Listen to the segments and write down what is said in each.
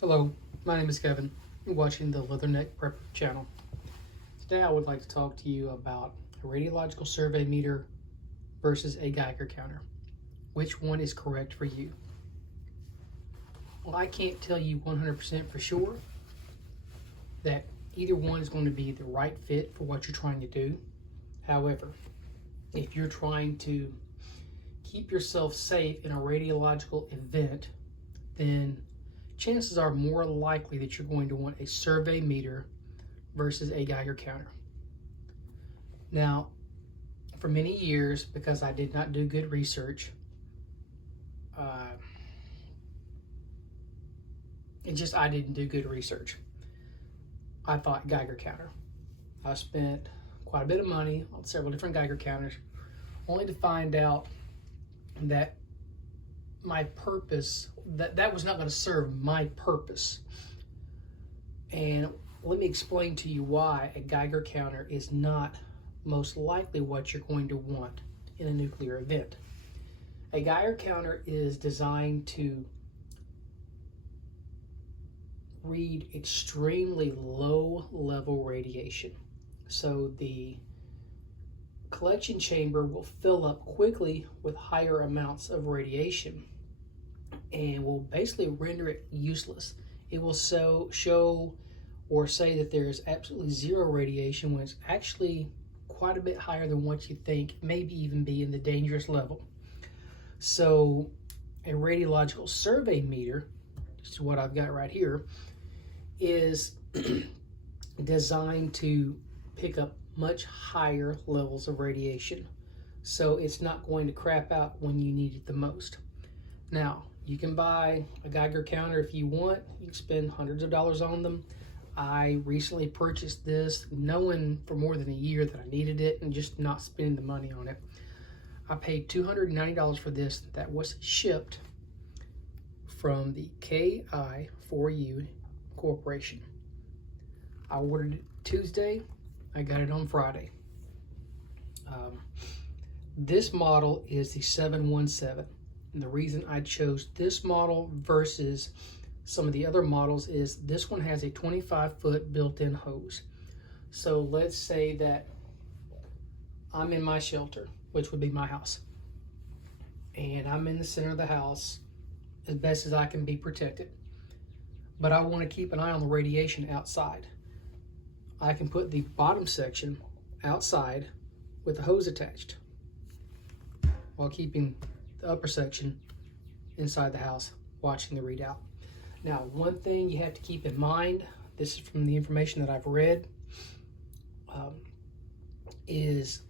Hello, my name is Kevin. You're watching the Leatherneck Prep channel. Today I would like to talk to you about a radiological survey meter versus a Geiger counter. Which one is correct for you? Well, I can't tell you 100% for sure that either one is going to be the right fit for what you're trying to do. However, if you're trying to keep yourself safe in a radiological event, then chances are more likely that you're going to want a survey meter versus a Geiger counter. Now, for many years, because I did not do good research, I didn't do good research. I thought Geiger counter. I spent quite a bit of money on several different Geiger counters, only to find out that my purpose, that was not going to serve my purpose. And let me explain to you why a Geiger counter is not most likely what you're going to want in a nuclear event. A Geiger counter is designed to read extremely low level radiation. So the collection chamber will fill up quickly with higher amounts of radiation and will basically render it useless. It will show or say that there's absolutely zero radiation when it's actually quite a bit higher than what you think, maybe even be in the dangerous level. So a radiological survey meter, which is what I've got right here, is designed to pick up much higher levels of radiation. So it's not going to crap out when you need it the most. Now, you can buy a Geiger counter if you want. You can spend hundreds of dollars on them. I recently purchased this knowing for more than a year that I needed it and just not spending the money on it. I paid $290 for this that was shipped from the KI4U Corporation. I ordered it Tuesday. I got it on Friday. This model is the 717. And the reason I chose this model versus some of the other models is this one has a 25-foot built-in hose. So let's say that I'm in my shelter, which would be my house, and I'm in the center of the house as best as I can be protected, but I want to keep an eye on the radiation outside. I can put the bottom section outside with the hose attached while keeping the upper section inside the house watching the readout. Now, one thing you have to keep in mind, this is from the information that I've read, is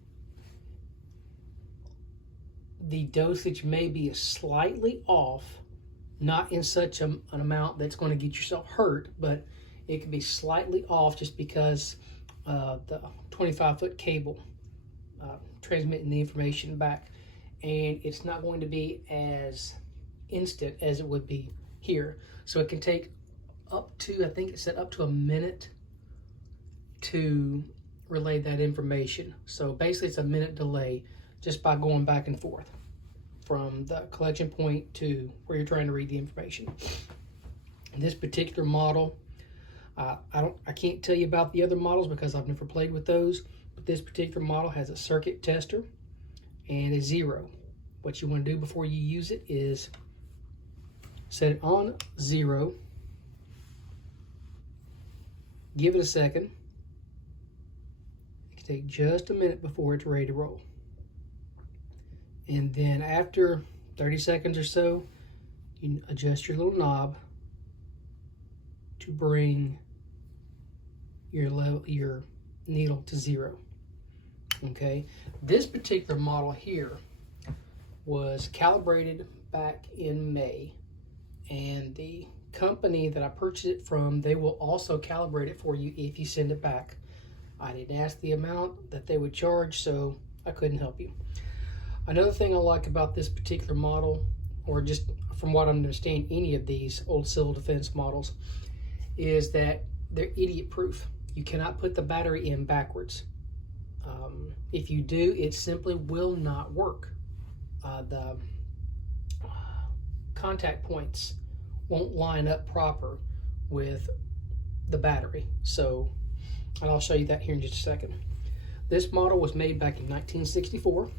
the dosage may be slightly off, not in such an amount that's going to get yourself hurt, but it could be slightly off just because the 25-foot cable transmitting the information back, and it's not going to be as instant as it would be here. So it can take up to, I think it said up to a minute to relay that information. So basically it's a minute delay just by going back and forth from the collection point to where you're trying to read the information. This particular model, I can't tell you about the other models because I've never played with those, but this particular model has a circuit tester and a zero. What you want to do before you use it is set it on 0, give it a second. It can take just a minute before it's ready to roll. And then after 30 seconds or so, you adjust your little knob to bring your needle to 0. Okay, this particular model here was calibrated back in May, and the company that I purchased it from, they will also calibrate it for you if you send it back. I didn't ask the amount that they would charge, so I couldn't help you. Another thing I like about this particular model, or just from what I understand any of these old civil defense models, is that they're idiot proof. You cannot put the battery in backwards. If you do, it simply will not work. The contact points won't line up proper with the battery. So, and I'll show you that here in just a second. This model was made back in 1964.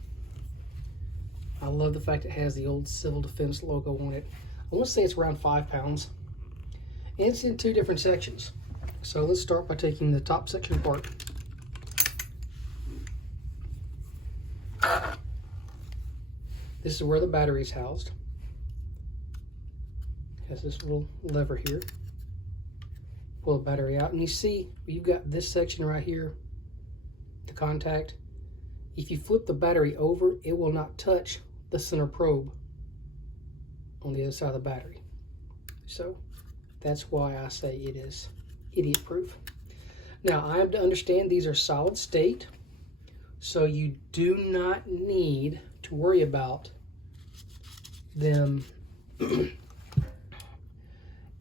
I love the fact it has the old Civil Defense logo on it. I want to say it's around 5 pounds. And it's in 2 different sections. So let's start by taking the top section apart. This is where the battery is housed. It has this little lever here. Pull the battery out, and you see you've got this section right here, the contact. If you flip the battery over, it will not touch the center probe on the other side of the battery. So that's why I say it is idiot proof. Now I am to understand these are solid state, so you do not need to worry about them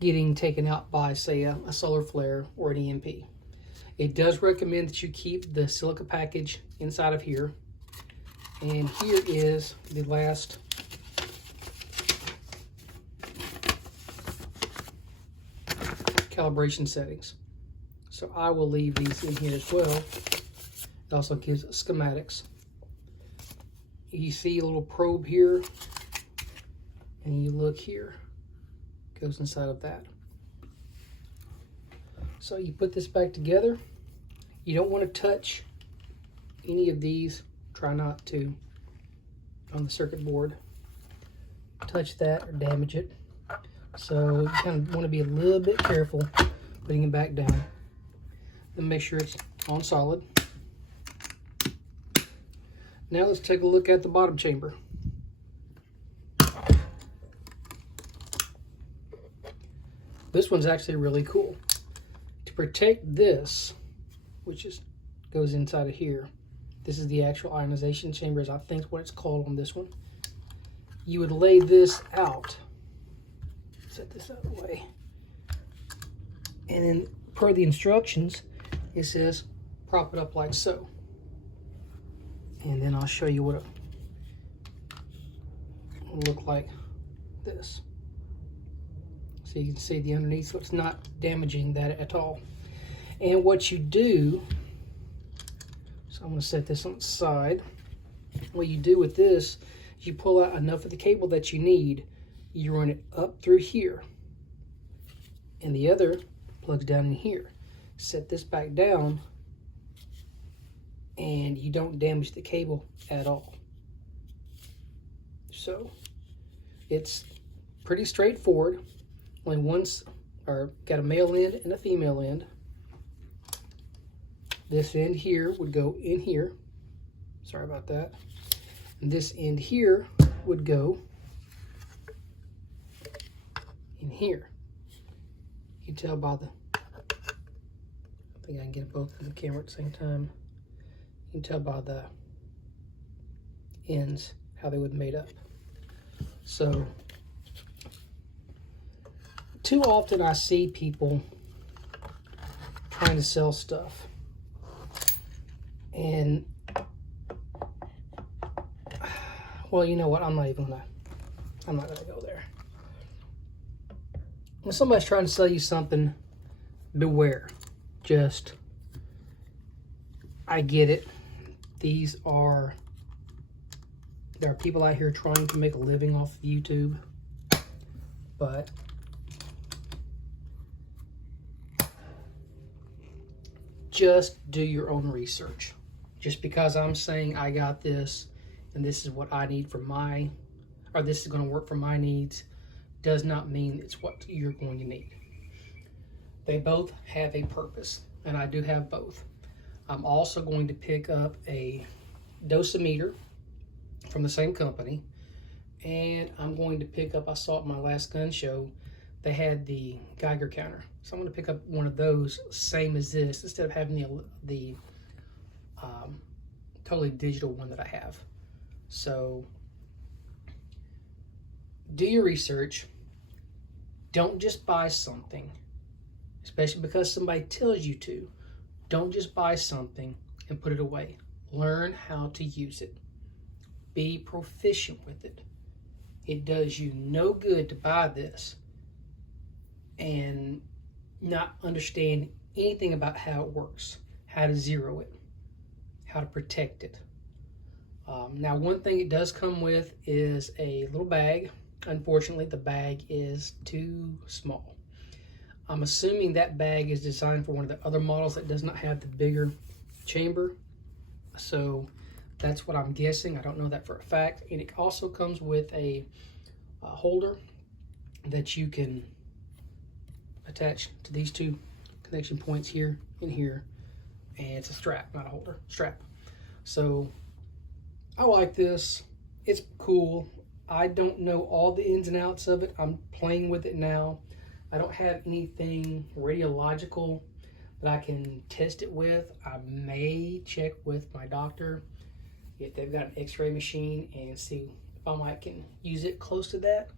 getting taken out by, say, a solar flare or an EMP. It does recommend that you keep the silica package inside of here. And here is the last calibration settings. So I will leave these in here as well. It also gives schematics. You see a little probe here, and you look here, goes inside of that. So you put this back together. You don't want to touch any of these. Try not to, on the circuit board, touch that or damage it. So you kind of want to be a little bit careful putting it back down. Then make sure it's on solid. Now let's take a look at the bottom chamber. This one's actually really cool. To protect this, which goes inside of here, this is the actual ionization chambers, I think is what it's called on this one. You would lay this out. Set this out of the way. And then per the instructions, it says prop it up like so. And then I'll show you what it will look like this. So you can see the underneath, so it's not damaging that at all. And what you do, so I'm going to set this on the side. What you do with this is you pull out enough of the cable that you need. You run it up through here. And the other plugs down in here. Set this back down, and you don't damage the cable at all. So it's pretty straightforward. Only one's, or got a male end and a female end. This end here would go in here. Sorry about that. And this end here would go in here. You can tell by the, I think I can get both in the camera at the same time. You can tell by the ends how they would made up. So too often I see people trying to sell stuff, and well, you know what, I'm not gonna go there. When somebody's trying to sell you something, beware. Just, I get it. There are people out here trying to make a living off of YouTube, but just do your own research. Just because I'm saying I got this and this is what I need for my, or this is going to work for my needs, does not mean it's what you're going to need. They both have a purpose, and I do have both. I'm also going to pick up a dosimeter from the same company, and I'm going to pick up, I saw at my last gun show, they had the Geiger counter. So I'm going to pick up one of those, same as this, instead of having the totally digital one that I have. So do your research. Don't just buy something, especially because somebody tells you to. Don't just buy something and put it away. Learn how to use it. Be proficient with it. It does you no good to buy this and not understand anything about how it works, how to zero it, how to protect it. Now, one thing it does come with is a little bag. Unfortunately, the bag is too small. I'm assuming that bag is designed for one of the other models that does not have the bigger chamber. So that's what I'm guessing. I don't know that for a fact. And it also comes with a holder that you can attach to these two connection points here and here. And it's a strap, not a holder, strap. So I like this. It's cool. I don't know all the ins and outs of it. I'm playing with it now. I don't have anything radiological that I can test it with. I may check with my doctor if they've got an x-ray machine and see if I might can use it close to that.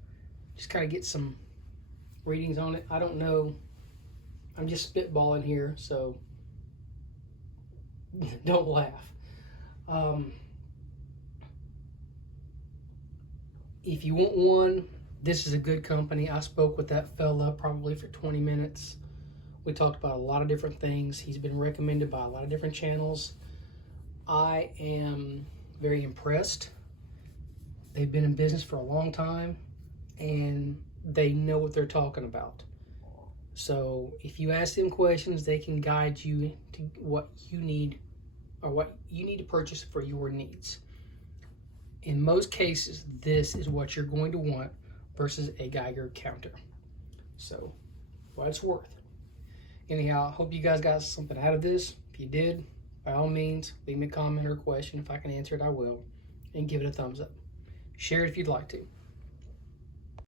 Just kind of get some readings on it. I don't know. I'm just spitballing here, so don't laugh. If you want one, this is a good company. I spoke with that fella probably for 20 minutes. We talked about a lot of different things. He's been recommended by a lot of different channels. I am very impressed. They've been in business for a long time and they know what they're talking about. So if you ask them questions, they can guide you to what you need or what you need to purchase for your needs. In most cases, this is what you're going to want versus a Geiger counter. So, what it's worth. Anyhow, I hope you guys got something out of this. If you did, by all means, leave me a comment or a question. If I can answer it, I will. And give it a thumbs up. Share it if you'd like to.